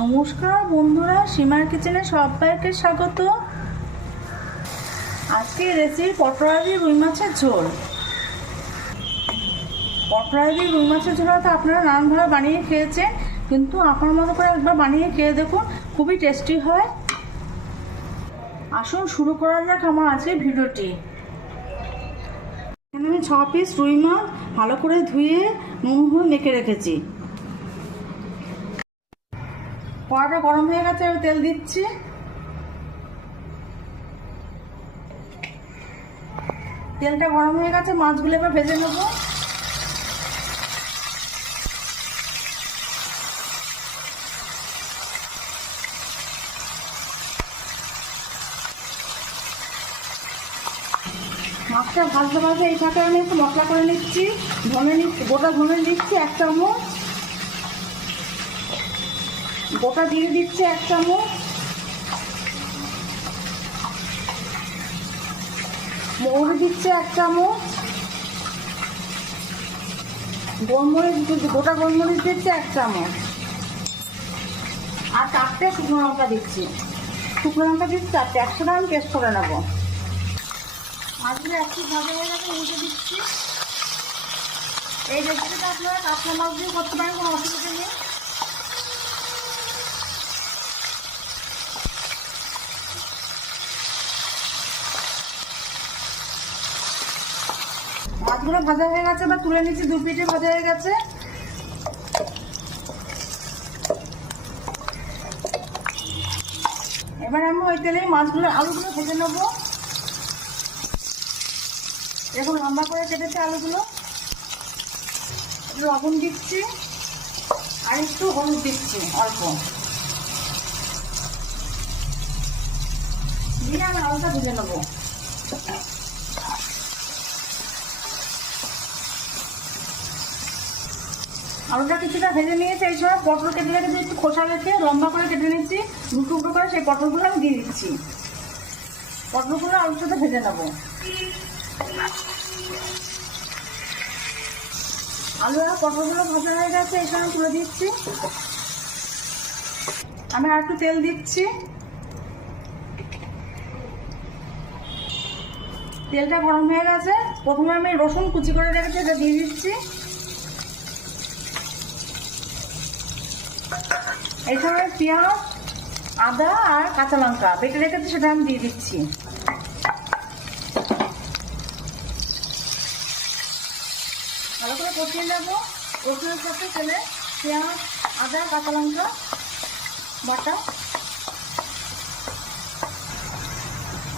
নমস্কার বন্ধুরা, সীমার কিচেনে সবাইকে স্বাগত। আজকে রেসিপি পটল দিয়ে রুই মাছের ঝোল। পটল দিয়ে রুই মাছের ঝোল তো আপনারা নানানভাবে বানিয়ে খেয়েছেন, কিন্তু আপনার মতো করে একবার বানিয়ে খেয়ে দেখুন, খুবই টেস্টি হয়। আসুন শুরু করা যাক আমার আজকের ভিডিওটি। এখানে আমি 6 পিস রুই মাছ ভালো করে ধুয়ে নুন হয়ে মেখে রেখেছি। কড়াটা গরম হয়ে গেছে, আমি তেল দিচ্ছি। তেলটা গরম হয়ে গেছে, মাছগুলো এবার ভেজে নেব। মাছটা ভাজতে ভাজতে এই ফাঁকে আমি একটু মশলা করে নিচ্ছি। গোটা ধনে দিচ্ছি 1 চামচ, গোটা দিয়ে দিচ্ছি 1 চামচ, মৌরি দিচ্ছে 1 চামচ, গোটা গোলমরিচ দিচ্ছে 1 চামচ, আর 4টে শুকনো লঙ্কা দিচ্ছি। শুকনো লঙ্কা দিচ্ছি 4টে, একসাথে আমি পেস্ট করে নেবো। মাছগুলো একটু ভাজা হয়ে গেছে, উল্টে দিচ্ছি। এই রেসিপিটা আপনারা কাঁচা মাছ দিয়ে করতে পারেন, কোনো অসুবিধা নেই। মাছগুলো ভাজা হয়ে গেছে, বা তুলে নিচ্ছি। 2 পিঠে ভাজা হয়ে গেছে। এবার আমি ওই তেলে আলুগুলো ভেজে নেবো। এখন লম্বা করে কেটেছি আলুগুলো। লবণ দিচ্ছি আর একটু হলুদ দিচ্ছি অল্প, দিয়ে আমি আলুটা ভেজে নেবো। আলুটা কিছুটা ভেজে নিয়েছি। এই সময় পটল কেটে রেখেছি, একটু খোসা রেখে লম্বা করে কেটে নিয়েছি 2 টুকরো করে। সেই পটলগুলো আমি দিয়ে দিচ্ছি। পটলগুলো আলুর সাথে ভেজে নেবো। আলু আর পটলগুলো ভাজা হয়ে গেছে, এই সময় তুলে দিচ্ছি। আমি আর একটু তেল দিচ্ছি। তেলটা গরম হয়ে গেছে, প্রথমে আমি রসুন কুচি করে রেখেছি, এটা দিয়ে দিচ্ছি। এই সময় পেঁয়াজ, আদা আর কাঁচা লঙ্কা বেটে রেখেছি, সেটা আমি দিয়ে দিচ্ছি। ভালো করে কষিয়ে নেবো। রসুনের সাথে তেলে পেঁয়াজ, আদা, কাঁচা লঙ্কা বাটা।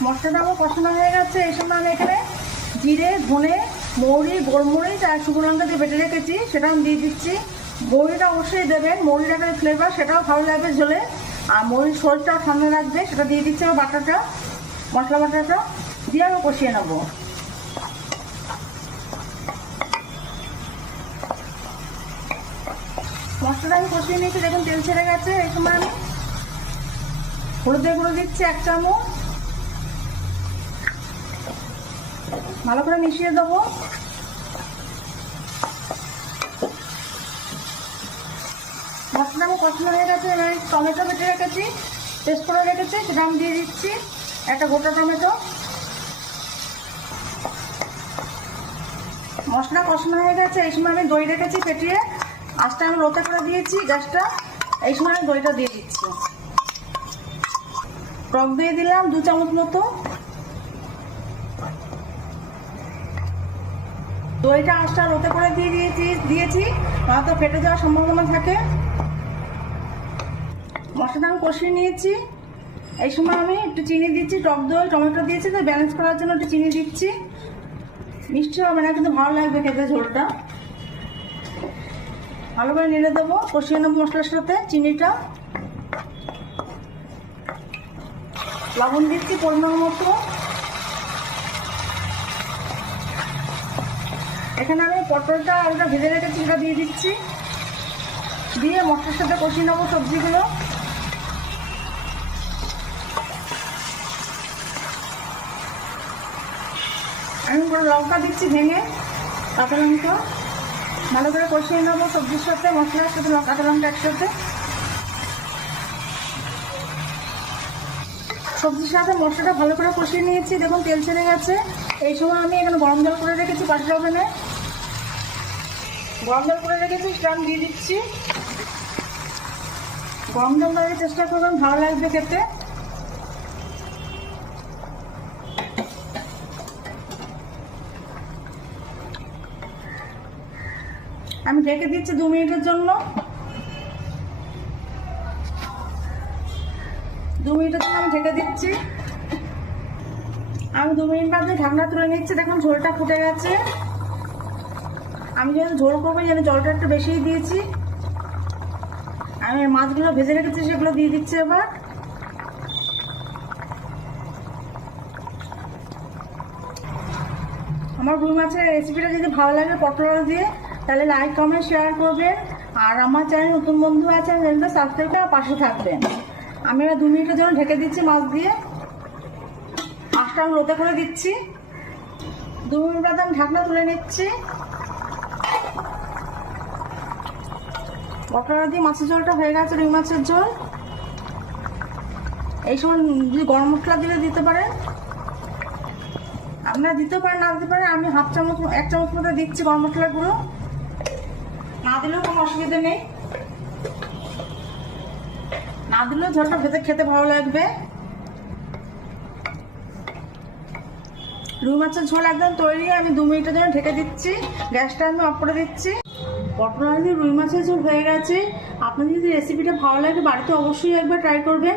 মশলাটা আমার কষানো হয়ে গেছে। এই সময় আমি এখানে জিরে, ধনে, মৌরি, গোলমরিচ আর শুকনো লঙ্কা দিয়ে বেটে রেখেছি, সেটা আমি দিয়ে দিচ্ছি। মৌরিটা অবশ্যই দেবেন, মৌরির একটা ফ্লেভার, সেটাও ভালো লাগবে ঝোলে। আর মৌরির শরীরটাও ঠান্ডা রাখবে, সেটা দিয়ে দিচ্ছি। আমার বাটাটা, মশলা বাটাটা দিয়ে আমি কষিয়ে নেবো। মশলাটা আমি কষিয়ে নিয়েছি, দেখুন তেল ছেড়ে গেছে। এই সময় আমি হলুদের গুঁড়ো দিচ্ছি 1 চামচ, ভালো করে মিশিয়ে দেবো। মশলা আমি কষানো হয়ে গেছে। এবার টমেটো বেটে রেখেছি, পেস্ট করে রেখেছি, সেটা আমি দিয়ে দিচ্ছি। একটা গোটা টমেটো। মশলা কষানো হয়ে গেছে। এই সময় আমি দই রেখেছি ফেটিয়ে, আঁচটা আমি লোতে করে দিয়েছি গ্যাসটা। এই সময় আমি দইটা দিয়ে দিচ্ছি। টক দিয়ে দিলাম 2 চামচ মতো। দইটা আঁচটা লোতে করে দিয়েছি, হয়তো ফেটে যাওয়ার সম্ভাবনা থাকে। মশলাটা আমি কষিয়ে নিয়েছি। এই সময় আমি একটু চিনি দিচ্ছি। টক দই, টমেটো দিয়েছি, তো ব্যালেন্স করার জন্য একটু চিনি দিচ্ছি। মিষ্টি হবে না, কিন্তু ভালো লাগবে খেতে ঝোলটা। ভালো করে নেড়ে দেবো, কষিয়ে নেবো মশলার সাথে চিনিটা। লবণ দিচ্ছি পরিমাণ মতো। এখানে আমি পটলটা আলুটা ভেজে রেখেছি, সেটা দিয়ে দিচ্ছি। দিয়ে মশলার সাথে কষিয়ে নেবো সবজিগুলো। আমি লঙ্কা দিচ্ছি ভেঙে, কাঁচা লঙ্কা। ভালো করে কষিয়ে নেবো সবজির সাথে, মশলার সাথে কাঁচা লঙ্কা একসাথে। সবজির সাথে মশলাটা ভালো করে কষিয়ে নিয়েছি, দেখুন তেল ছেড়ে গেছে। এই সময় আমি এখানে গরম জল করে রেখেছি, পাশের ওভেনে গরম জল করে রেখেছি, সেটা আমি দিয়ে দিচ্ছি। গরম জল দিয়ে চেষ্টা করবেন, ভালো লাগবে খেতে। আমি ঢেকে দিচ্ছি 2 মিনিটের জন্য। 2 মিনিটের জন্য আমি ঢেকে দিচ্ছি। আমি 2 মিনিট বাদে ঢাকনা তুলে নিচ্ছি। দেখুন ঝোলটা ফুটে গেছে। আমি যেহেতু ঝোল করবো যেন জলটা একটু বেশিই দিয়েছি। আমি মাছগুলো ভেজে রেখেছি, সেগুলো দিয়ে দিচ্ছি এবার। আমার রুই মাছের রেসিপিটা যদি ভালো লাগে পটল আলু দিয়ে, তাহলে লাইক কমেন্ট শেয়ার করবেন। আর আমার চ্যানেল নতুন বন্ধু আছে, চ্যানেলটা সাবস্ক্রাইব করে পাশে থাকবেন। আমি এবার 2 মিনিটের জন্য ঢেকে দিচ্ছি মাছ দিয়ে। আঁচটা আমি লোতে করে দিচ্ছি। 2 মিনিট বাদে আমি ঢাকনা তুলে নিচ্ছি। পটল আলু দিয়ে মাছের ঝোলটা হয়ে গেছে, রুই মাছের ঝোল। এই সময় যদি গরম মশলা দিলে দিতে পারেন, আপনারা দিতে পারেন, না দিতে পারেন। আমি 1 চামচ মতো দিচ্ছি গরম মশলা গুঁড়ো। না দিলেও কোনো অসুবিধা নেই, না দিলেও ঝোলটা খেতে ভালো লাগবে। রুই মাছের ঝোল একদম তৈরি। আমি 2 মিনিটের জন্য ঢেকে দিচ্ছি। গ্যাসটা আমি অফ করে দিচ্ছি। পটল আলু রুই মাছের ঝোল হয়ে গেছে। আপনাদের যদি রেসিপিটা ভালো লাগে, বাড়িতে অবশ্যই একবার ট্রাই করবেন।